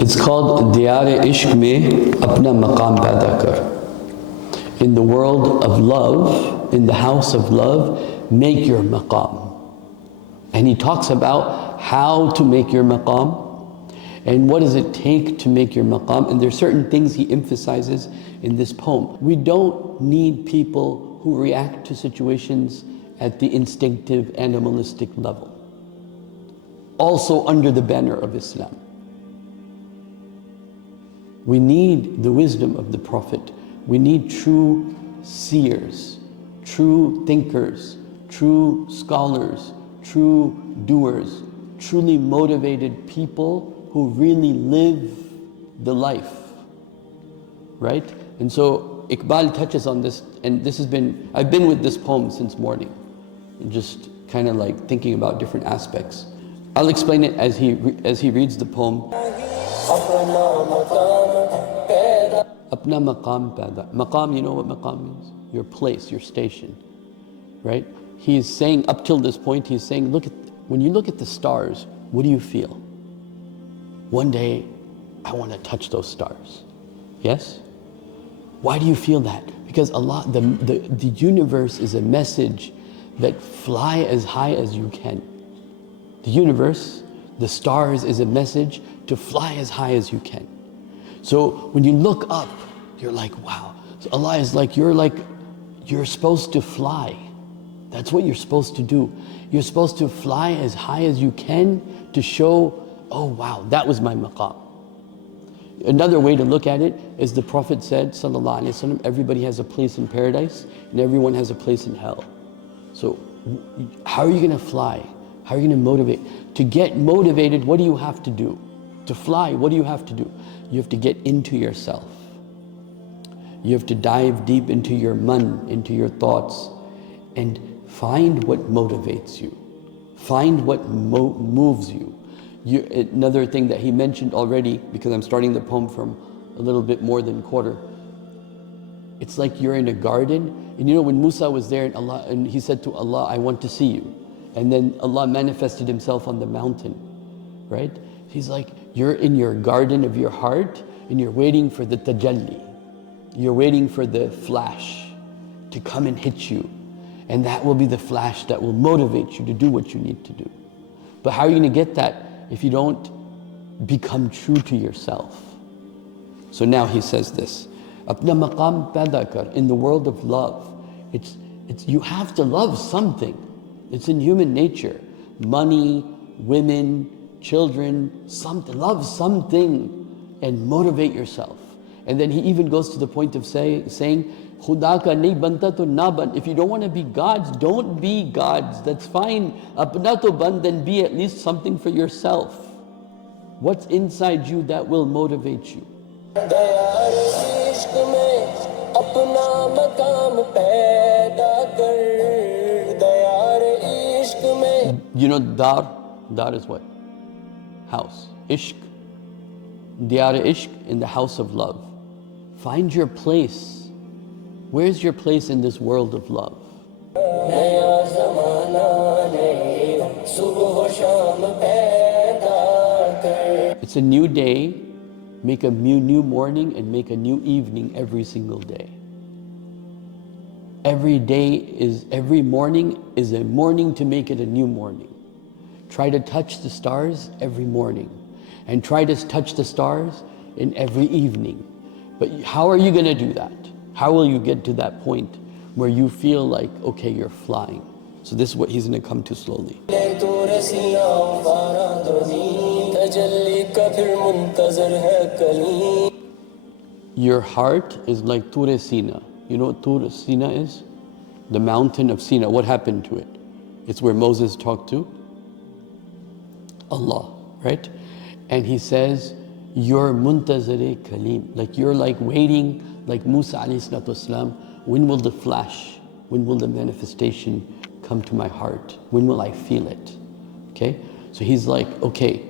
It's called Diyar Ishq Mein Apna Maqam Paida Kar. In the world of love, in the house of love, make your maqam. And he talks about how to make your maqam and what does it take to make your maqam. And there's certain things he emphasizes in this poem. We don't need people who react to situations at the instinctive, animalistic level. Also under the banner of Islam. We need the wisdom of the Prophet. We need true seers, true thinkers, true scholars, true doers, truly motivated people who really live the life, right? And so Iqbal touches on this, and I've been with this poem since morning, and just kind of like thinking about different aspects. I'll explain it as he reads the poem. Apna Maqam Paida. Maqam, you know what maqam means? Your place, your station, right? He's saying, up till this point, he's saying, when you look at the stars, what do you feel? One day, I want to touch those stars. Yes? Why do you feel that? Because Allah, the universe is a message that fly as high as you can. The universe, the stars is a message to fly as high as you can. So when you look up, you're like, wow. So Allah is like, you're supposed to fly. That's what you're supposed to do. You're supposed to fly as high as you can to show, oh wow, that was my maqam. Another way to look at it is the Prophet said, sallallahu alaihi wasallam, everybody has a place in paradise and everyone has a place in hell. So how are you going to fly? How are you going to motivate? To get motivated, what do you have to do? To fly, what do you have to do? You have to get into yourself. You have to dive deep into your man, into your thoughts, and find what motivates you. Find what moves you. Another thing that he mentioned already, because I'm starting the poem from a little bit more than quarter. It's like you're in a garden, and you know when Musa was there and he said to Allah, I want to see you. And then Allah manifested himself on the mountain, right? He's like, you're in your garden of your heart and you're waiting for the tajalli. You're waiting for the flash to come and hit you. And that will be the flash that will motivate you to do what you need to do. But how are you going to get that if you don't become true to yourself? So now he says this, Apna Maqam Paida Kar, in the world of love, you have to love something. It's in human nature. Money, women, children, something, love something and motivate yourself. And then he even goes to the point of saying, Khuda ka nahi banta to na ban. If you don't want to be gods, don't be gods. That's fine. Apna to ban, then be at least something for yourself. What's inside you that will motivate you? You know, dar is what? House. Ishq. Diyar Ishq, in the house of love. Find your place. Where's your place in this world of love? It's a new day. Make a new morning and make a new evening every single day. Every morning is a morning to make it a new morning. Try to touch the stars every morning and try to touch the stars in every evening. But how are you going to do that? How will you get to that point where you feel like, okay, you're flying? So this is what he's going to come to slowly. Your heart is like Tur Sina. You know what Tur Sina is? The mountain of Sina. What happened to it? It's where Moses talked to Allah, right? And he says, you're muntazir kalim, like you're like waiting, like Musa alayhi salatu wasalam, when will the flash, when will the manifestation come to my heart? When will I feel it? Okay? So he's like, okay,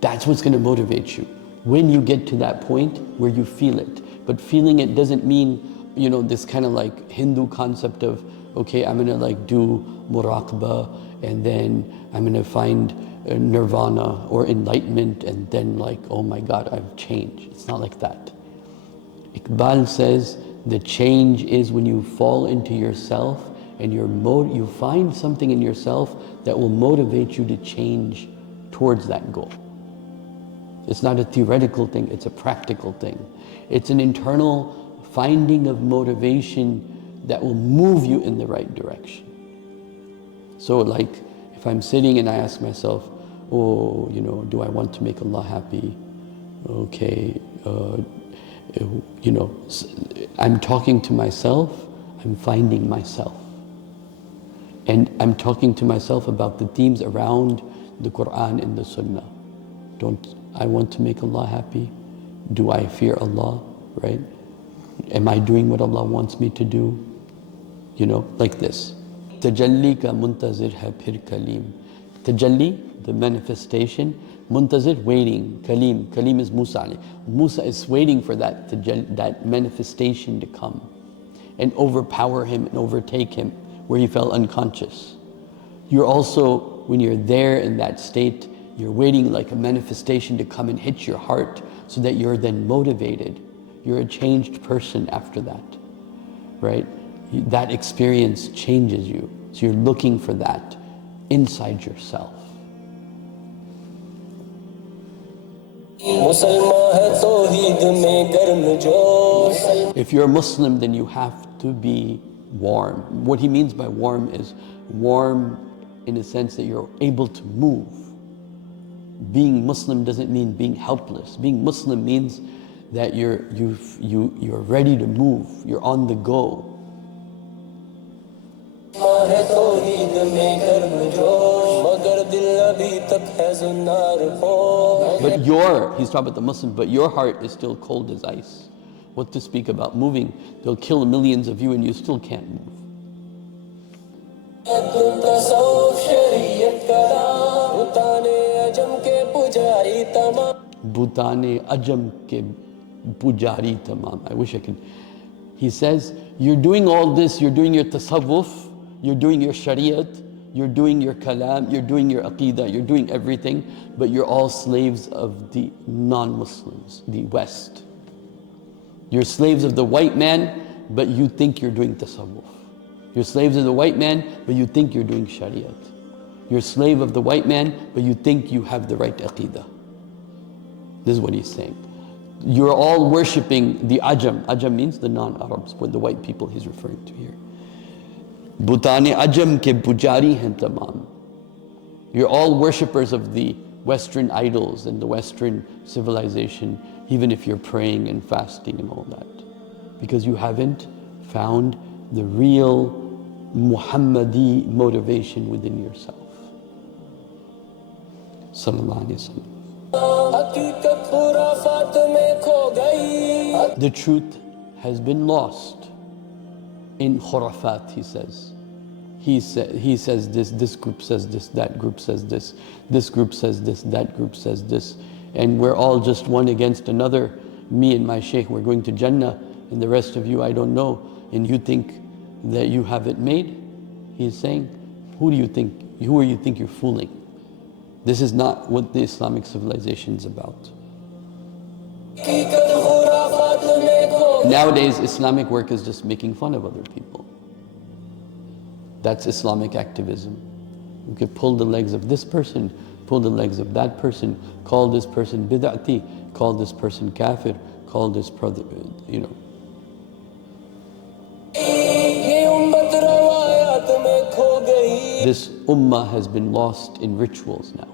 that's what's going to motivate you. When you get to that point where you feel it. But feeling it doesn't mean, you know, this kind of like Hindu concept of okay, I'm gonna like do muraqabah, and then I'm gonna find nirvana or enlightenment, and then like, oh my God, I've changed. It's not like that. Iqbal says the change is when you fall into yourself and you find something in yourself that will motivate you to change towards that goal. It's not a theoretical thing, it's a practical thing. It's an internal finding of motivation that will move you in the right direction. So like, if I'm sitting and I ask myself, oh, you know, do I want to make Allah happy? Okay, you know, I'm talking to myself, I'm finding myself. And I'm talking to myself about the themes around the Quran and the Sunnah. Don't I want to make Allah happy? Do I fear Allah, right? Am I doing what Allah wants me to do? You know, like this. Tajalli ka muntazir hai phir kaleem. Tajalli, the manifestation. Muntazir, waiting. Kaleem. Kaleem is Musa alayhi. Musa is waiting for that manifestation to come and overpower him and overtake him where he fell unconscious. You're also, when you're there in that state, you're waiting like a manifestation to come and hit your heart so that you're then motivated. You're a changed person after that, right? That experience changes you. So you're looking for that inside yourself. If you're a Muslim, then you have to be warm. What he means by warm is warm in a sense that you're able to move. Being Muslim doesn't mean being helpless. Being Muslim means that you're ready to move. You're on the go. But he's talking about the Muslim, but your heart is still cold as ice. What to speak about moving? They'll kill millions of you and you still can't move. Bhutane ajam ke pujari tamam. I wish I could. He says, you're doing all this, you're doing your tasawwuf, you're doing your shariat, you're doing your kalam, you're doing your aqidah, you're doing everything, but you're all slaves of the non-Muslims, the West. You're slaves of the white man, but you think you're doing tasawwuf. You're slaves of the white man, but you think you're doing shariat. You're a slave of the white man, but you think you have the right aqidah. This is what he's saying. You're all worshipping the ajam. Ajam means the non-Arabs, but the white people he's referring to here. Bhutane ajam ke pujari hain tamam. You're all worshippers of the Western idols and the Western civilization, even if you're praying and fasting and all that. Because you haven't found the real Muhammadi motivation within yourself. Sallallahu Alaihi Wasallam. The truth has been lost in khurafat, he says. He says this group says this, that group says this group says this, that group says this, and we're all just one against another. Me and my Sheikh, we're going to Jannah, and the rest of you I don't know, and you think that you have it made? He's saying, who are you think you're fooling? This is not what the Islamic civilization is about. Nowadays, Islamic work is just making fun of other people. That's Islamic activism. You could pull the legs of this person, pull the legs of that person, call this person bid'ati, call this person kafir, call this brother, you know. This ummah has been lost in rituals now.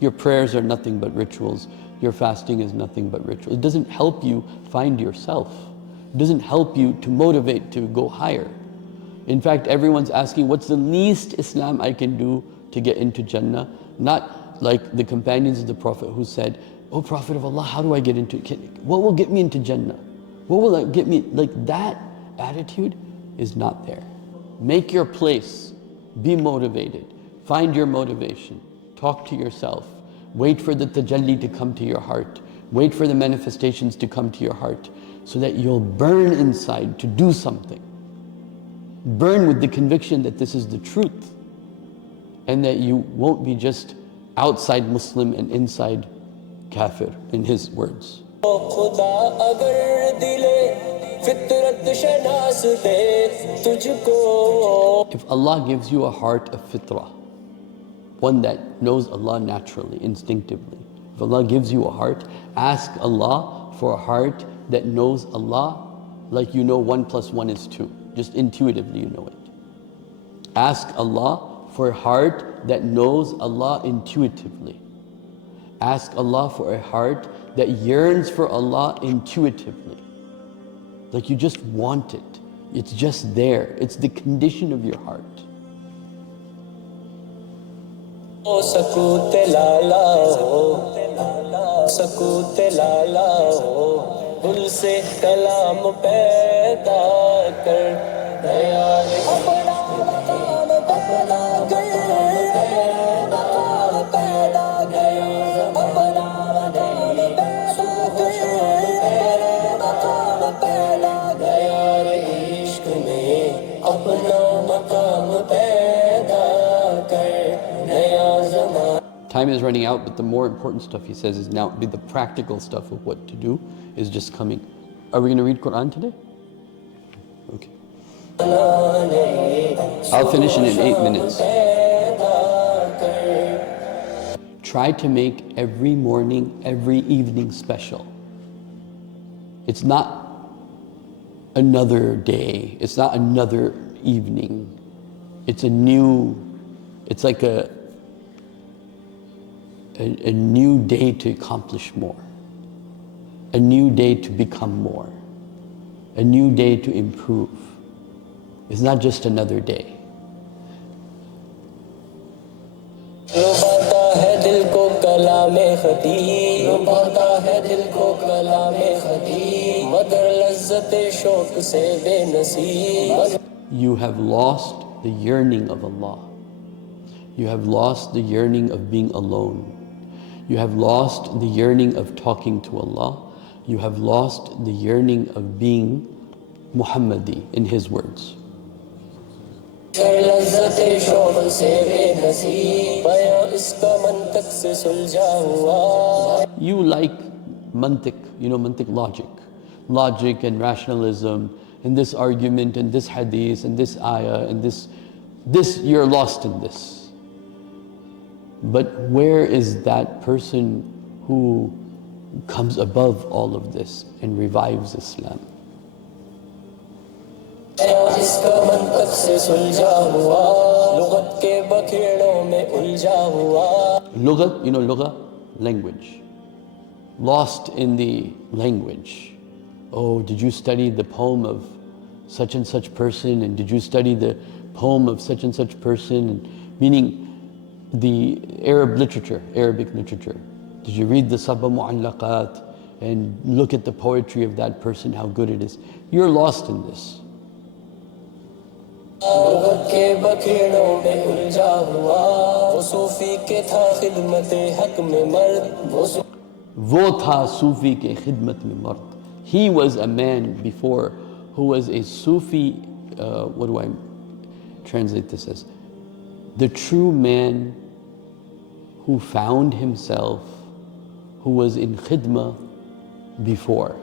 Your prayers are nothing but rituals. Your fasting is nothing but rituals. It doesn't help you find yourself. It doesn't help you to motivate to go higher. In fact, everyone's asking, what's the least Islam I can do to get into Jannah? Not like the companions of the Prophet who said, oh Prophet of Allah, how do I get into, what will get me into Jannah? What will get me, like that attitude is not there. Make your place, be motivated, find your motivation, talk to yourself, wait for the tajalli to come to your heart, wait for the manifestations to come to your heart so that you'll burn inside to do something. Burn with the conviction that this is the truth and that you won't be just outside Muslim and inside kafir, in his words. If Allah gives you a heart of fitrah, one that knows Allah naturally, instinctively, if Allah gives you a heart, ask Allah for a heart that knows Allah like you know 1 + 1 is 2. Just intuitively you know it. Ask Allah for a heart that knows Allah intuitively. Ask Allah for a heart that yearns for Allah intuitively. Like you just want it. It's just there. It's the condition of your heart. Time is running out, but the more important stuff he says is now the practical stuff of what to do is just coming. Are we going to read Quran today? Okay. I'll finish it in 8 minutes. Try to make every morning, every evening special. It's not another day. It's not another evening. It's like a new day to accomplish more, a new day to become more, a new day to improve. It's not just another day. You have lost the yearning of Allah. You have lost the yearning of being alone. You have lost the yearning of talking to Allah. You have lost the yearning of being Muhammadi, in his words. You like mantiq, mantiq logic and rationalism, and this argument and this hadith and this ayah and this you're lost in this. But where is that person who comes above all of this and revives Islam? Lughat, lugha, language. Lost in the language. Oh, did you study the poem of such and such person? And did you study the poem of such and such person? And meaning the Arabic literature. Did you read the Sab'a Mu'allaqat and look at the poetry of that person, how good it is? You're lost in this. He was a man before who was a Sufi, what do I translate this as? The true man who found himself, who was in khidmah before.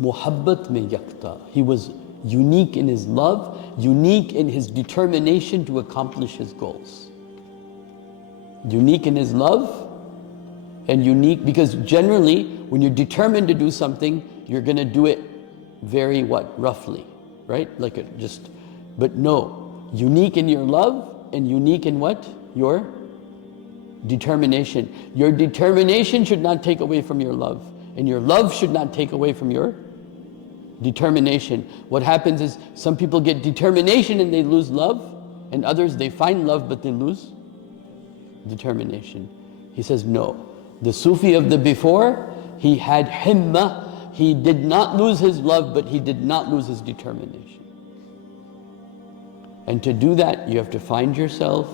Muhabbat mein yakta. He was unique in his love, unique in his determination to accomplish his goals. Unique in his love, and unique because generally when you're determined to do something, you're going to do it very roughly, right? But no, unique in your love and unique in what? Your determination. Your determination should not take away from your love, and your love should not take away from your determination. What happens is some people get determination and they lose love, and others they find love but they lose determination. He says no. The Sufi of the before, he had himma. He did not lose his love, but he did not lose his determination. And to do that, you have to find yourself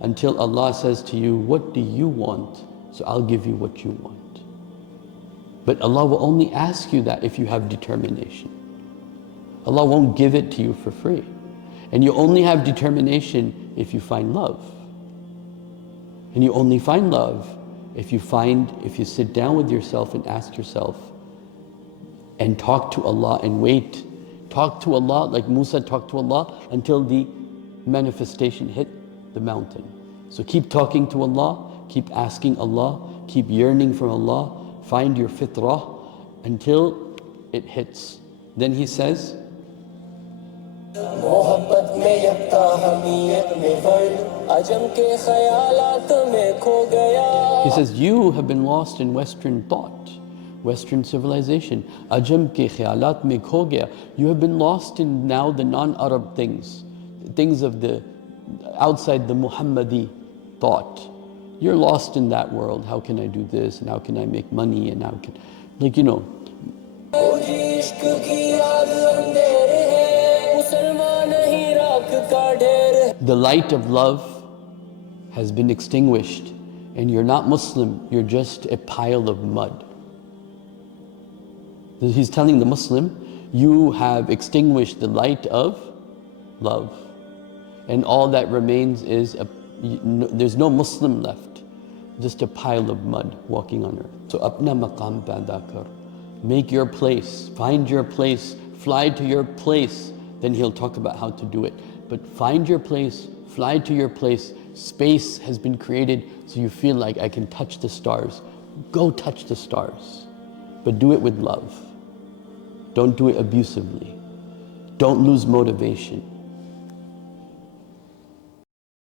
until Allah says to you, what do you want? so I'll give you what you want. But Allah will only ask you that if you have determination. Allah won't give it to you for free. And you only have determination if you find love. And you only find love if you sit down with yourself and ask yourself and talk to Allah and wait. Talk to Allah like Musa talked to Allah until the manifestation hit the mountain. So keep talking to Allah, keep asking Allah, keep yearning from Allah, find your fitrah until it hits. Then He says, He says, you have been lost in Western thought, Western civilization. Ajam ke khayalat mein kho gaya. You have been lost in now the non-Arab things of the outside the Muhammadi thought. You're lost in that world. How can I do this and how can I make money and how can, like, you know. The light of love has been extinguished and you're not Muslim, you're just a pile of mud. He's telling the Muslim, you have extinguished the light of love. And all that remains is, there's no Muslim left, just a pile of mud walking on earth. So Apna Maqam Paida Kar. Make your place, find your place, fly to your place. Then He'll talk about how to do it. But find your place, fly to your place. Space has been created so you feel like I can touch the stars. Go touch the stars. But do it with love. Don't do it abusively. Don't lose motivation.